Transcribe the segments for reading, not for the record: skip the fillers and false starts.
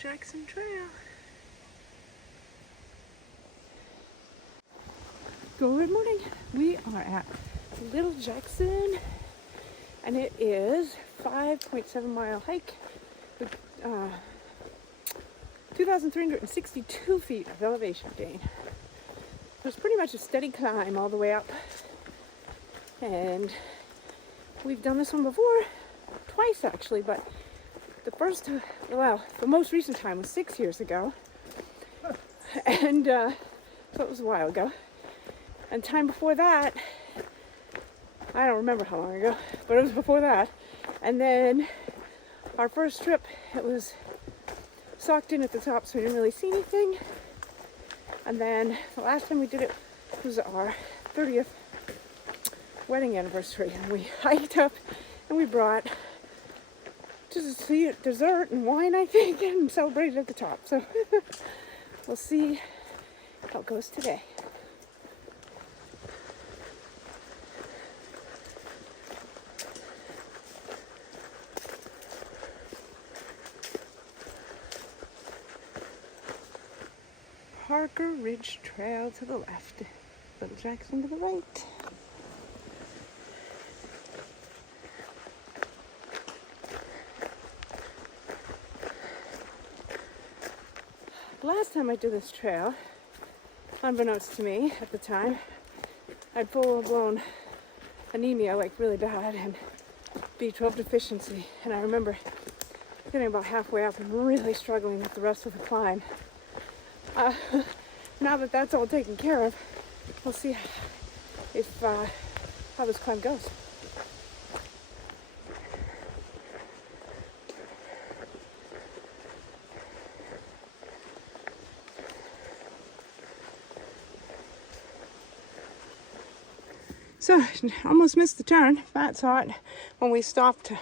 Jackson Trail. Good morning. We are at Little Jackson, and it is 5.7 mile hike with 2,362 feet of elevation gain. So it's pretty much a steady climb all the way up, and we've done this one before, twice actually, but the most recent time was 6 years ago, and so it was a while ago. And time before that, I don't remember how long ago, but it was before that. And then our first trip, it was socked in at the top, so we didn't really see anything. And then the last time we did it was our 30th wedding anniversary, and we hiked up and we brought just dessert and wine, I think, and celebrated at the top. So we'll see how it goes today. Parker Ridge Trail to the left, Little Jackson to the right. Last time I did this trail, unbeknownst to me at the time, I had full-blown anemia, like really bad, and B12 deficiency. And I remember getting about halfway up and really struggling with the rest of the climb. Now that that's all taken care of, we'll see how this climb goes. So, almost missed the turn. Matt saw it when we stopped to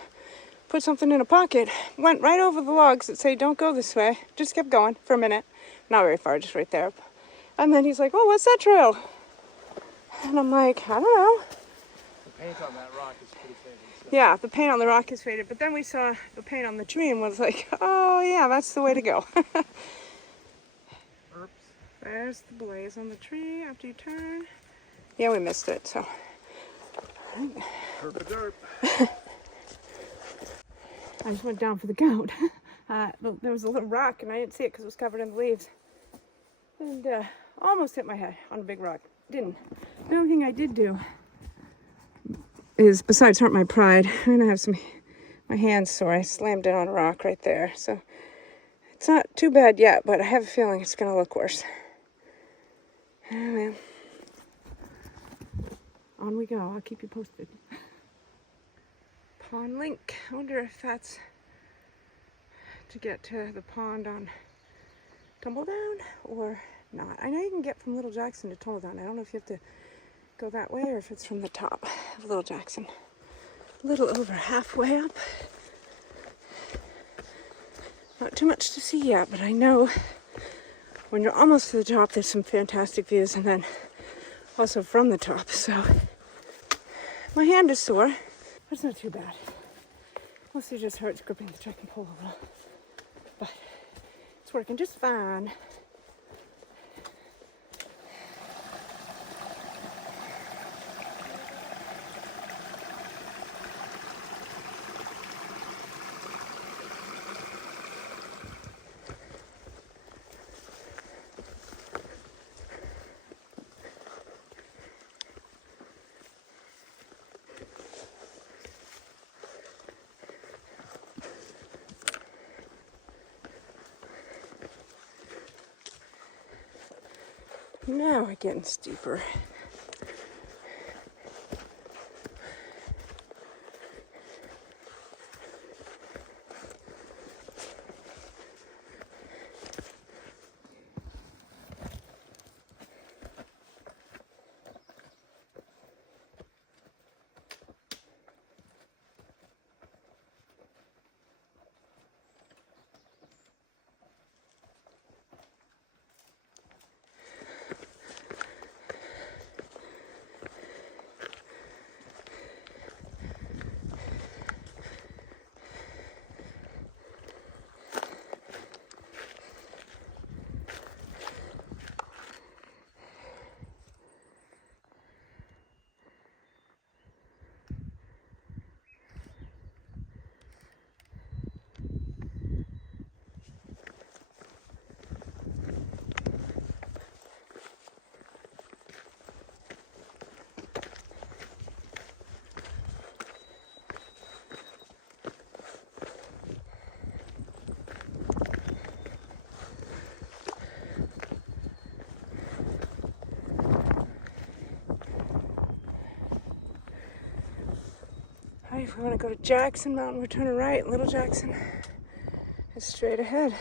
put something in a pocket. Went right over the logs that say don't go this way. Just kept going for a minute. Not very far, just right there. And then he's like, oh, what's that trail? And I'm like, I don't know. The paint on that rock is pretty faded. So. Yeah, the paint on the rock is faded. But then we saw the paint on the tree and was like, oh yeah, that's the way to go. Oops. There's the blaze on the tree after you turn. Yeah, we missed it, so. Derp. I just went down for the count. There was a little rock and I didn't see it because it was covered in the leaves. And almost hit my head on a big rock. Didn't. The only thing I did do is, besides hurt my pride, I'm gonna have my hands sore. I slammed it on a rock right there. So it's not too bad yet, but I have a feeling it's gonna look worse. Oh well. On we go. I'll keep you posted. Pond link. I wonder if that's to get to the pond on Tumbledown or not. I know you can get from Little Jackson to Tumbledown. I don't know if you have to go that way or if it's from the top of Little Jackson. A little over halfway up. Not too much to see yet, but I know when you're almost to the top, there's some fantastic views, and then also from the top. So my hand is sore, but it's not too bad. Mostly just hurts gripping the trekking pole a little, but it's working just fine. Now we're getting steeper. if we want to go to Jackson Mountain, we're turning right. Little Jackson is straight ahead.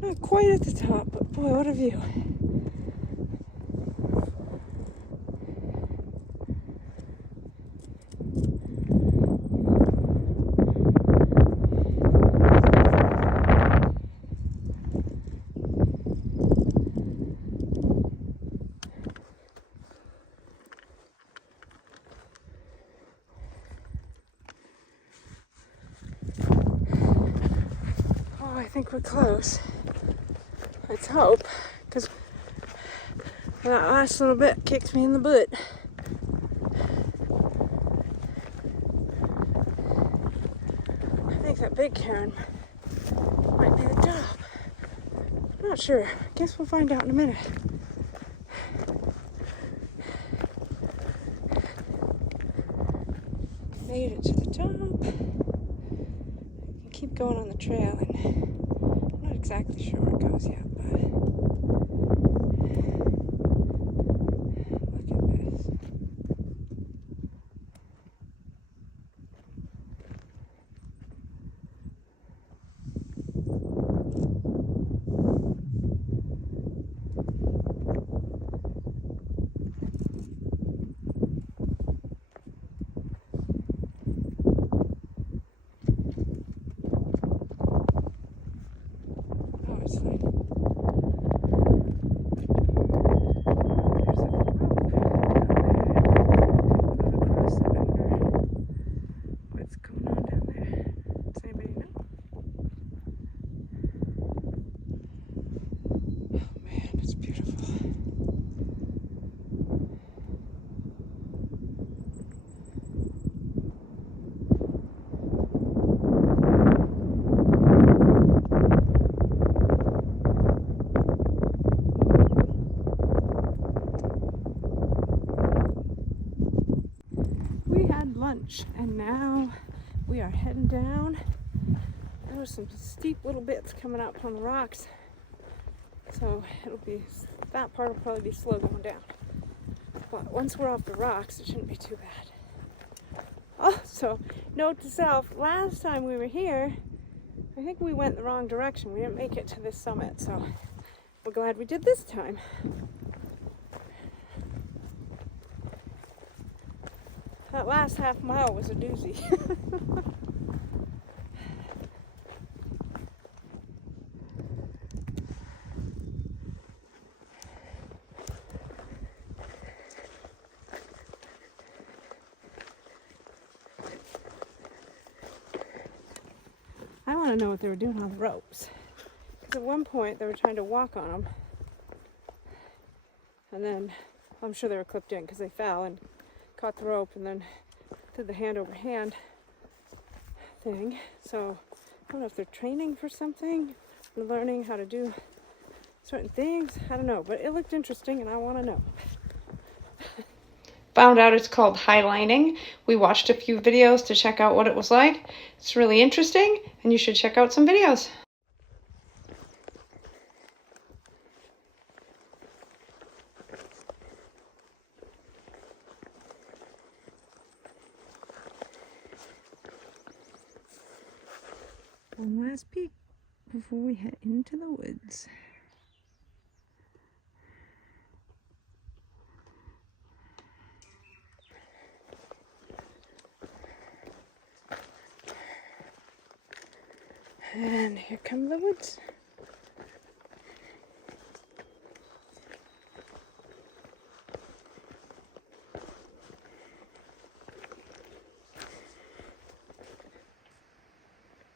Not quite at the top, but boy, what a view. Oh, I think we're close. Let's hope, because that last little bit kicked me in the butt. I think that big cairn might be the top. I'm not sure. Guess we'll find out in a minute. Made it to the top. Keep going on the trail, and I'm not exactly sure where it goes yet, but look at this. And now we are heading down. There were some steep little bits coming up on the rocks, so that part will probably be slow going down, but once we're off the rocks it shouldn't be too bad. Also, note to self, last time we were here I think we went the wrong direction. We didn't make it to this summit, so we're glad we did this time. That last half mile was a doozy. I want to know what they were doing on the ropes. Because at one point they were trying to walk on them. And then I'm sure they were clipped in because they fell and caught the rope and then did the hand over hand thing. So I don't know if they're training for something or learning how to do certain things. I don't know, but it looked interesting and I want to know. Found out it's called highlining. We watched a few videos to check out what it was like. It's really interesting and you should check out some videos. One last peek before we head into the woods. And here come the woods.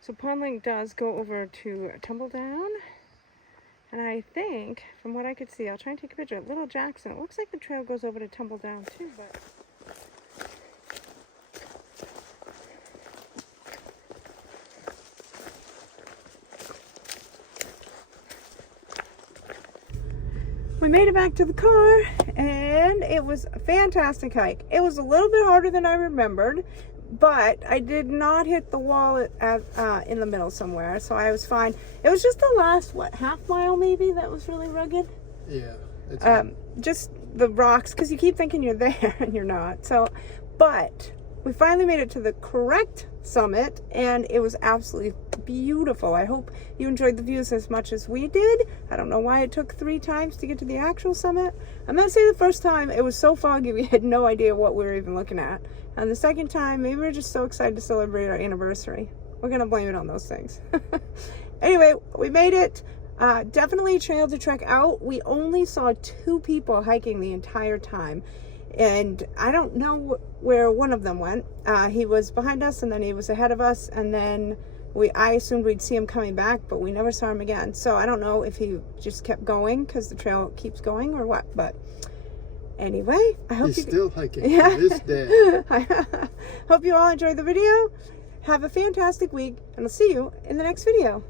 So Pond Link does go over to Tumbledown, and I think, from what I could see, I'll try and take a picture of Little Jackson. It looks like the trail goes over to Tumbledown too, but we made it back to the car, and it was a fantastic hike. It was a little bit harder than I remembered, But I did not hit the wall in the middle somewhere, so I was fine. It was just the last, what, half mile maybe that was really rugged? Yeah. Just the rocks, because you keep thinking you're there and you're not. So, but we finally made it to the correct summit, and it was absolutely beautiful. I hope you enjoyed the views as much as we did. I don't know why it took 3 times to get to the actual summit. I'm going to say the first time it was so foggy we had no idea what we were even looking at. And the second time, maybe we were just so excited to celebrate our anniversary. We're going to blame it on those things. Anyway, we made it. Definitely a trail to check out. We only saw 2 people hiking the entire time. And I don't know where one of them went. He was behind us, and then he was ahead of us, and then I assumed we'd see him coming back, but we never saw him again. So I don't know if he just kept going because the trail keeps going or what. But anyway, I hope He's still hiking to this day. Hope you all enjoyed the video. Have a fantastic week, and I'll see you in the next video.